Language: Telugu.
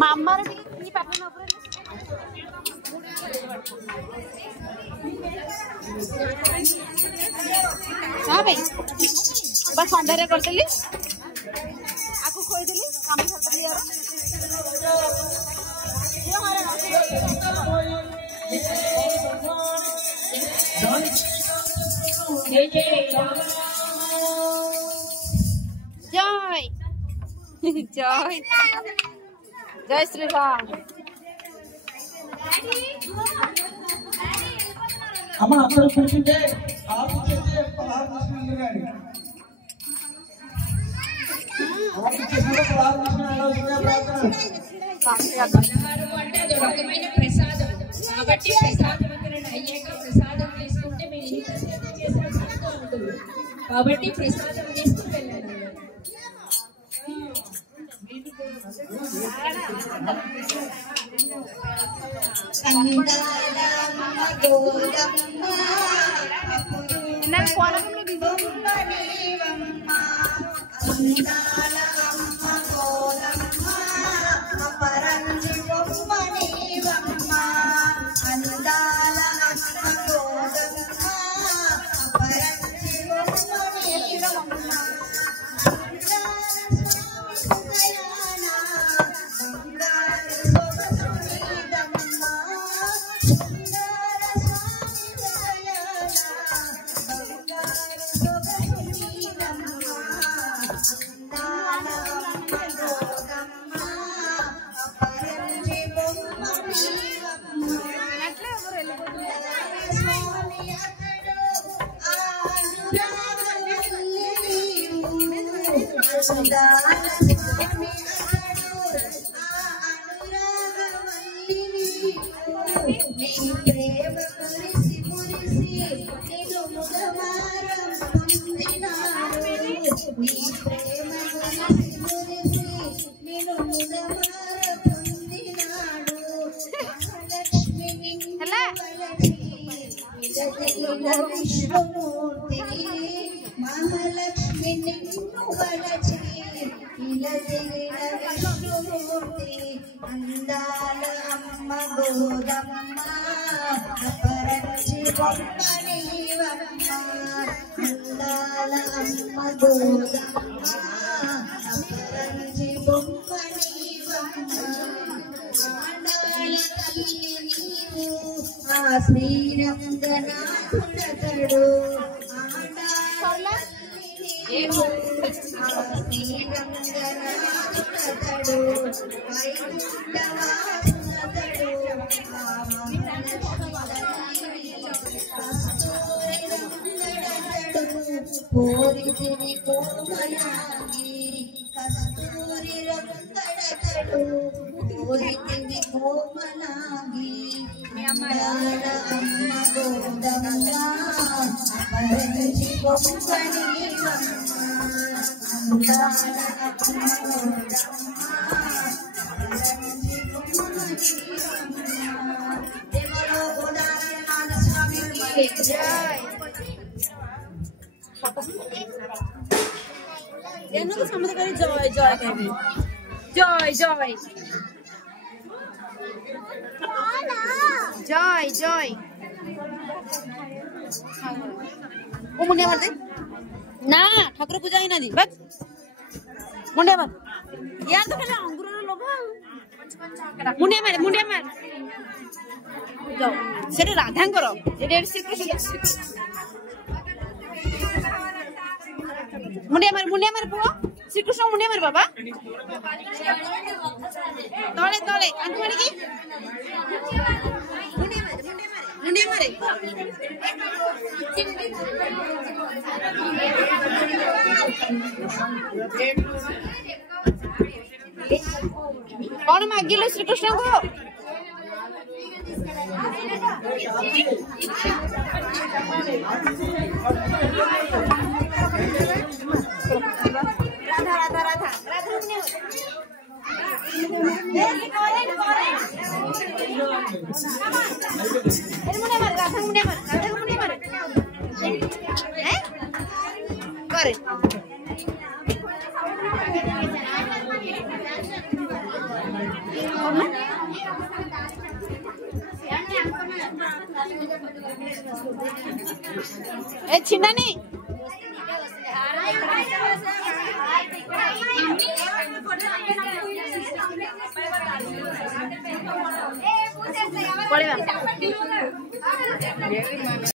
మా అమ్మారు నీ పక్కన हाँ भाई बस अंदर करते आपको खोल दिली काम करते यार जय जय जय श्री राम అమ్మ అందరూ కూర్చుంటే ఆలోచిస్తే పలారుని గాని ఆలోచిస్తే పలారుని అంటే అది రకమైన ప్రసాదం కాబట్టి ప్రసాదం అయ్యాక ప్రసాదం తీసుకుంటే మీరు ఇంత సేవ చేసినట్టు ఉంటుంది కాబట్టి ప్రసాదం తీసుకుని వెళ్ళాలి महालक्ष्मी अंदाल अम्म गोदम्म अपरंचि बोम्मनीवम्म अंदाल अम्म गोदम्म अपरंचि बोम्मनीवम्म आंडाल तल्ली नीवु आ श्रीरंगनाथुडतडु आंडाल नीवु आ श्रीरंगनाथुडतडु వైకుంఠవాసుడతడు ఆ పోరితిని కోమలాగి కస్తూరి రంగడతడు పోరితిని కోమలాగి అందాల అమ్మ గోదమ్మ అపరంజి బొమ్మనీవమ్మ అందాల అమ్మ గోదమ్మ एनु समझ कर जय जय कहबी जय जय जय जय ओ मुंडिया मार दे ना ठाकुर पूजा ही ना दी बस मुंडिया मार यार तो पहले अंगूर रो लोभा मुंडिया मार जाओ सेरे राधा करो एडे श्री कृष्ण मुंडिया मार पुओ श्री कृष्ण मुंडिया मार बाबा तोले तोले अंकु मारी की मुंडिया मारे कौन मागिलो श्री कृष्ण को राधा राधा राधा राधा मुंडे मार करे ए चिन्नानी पड़ेगा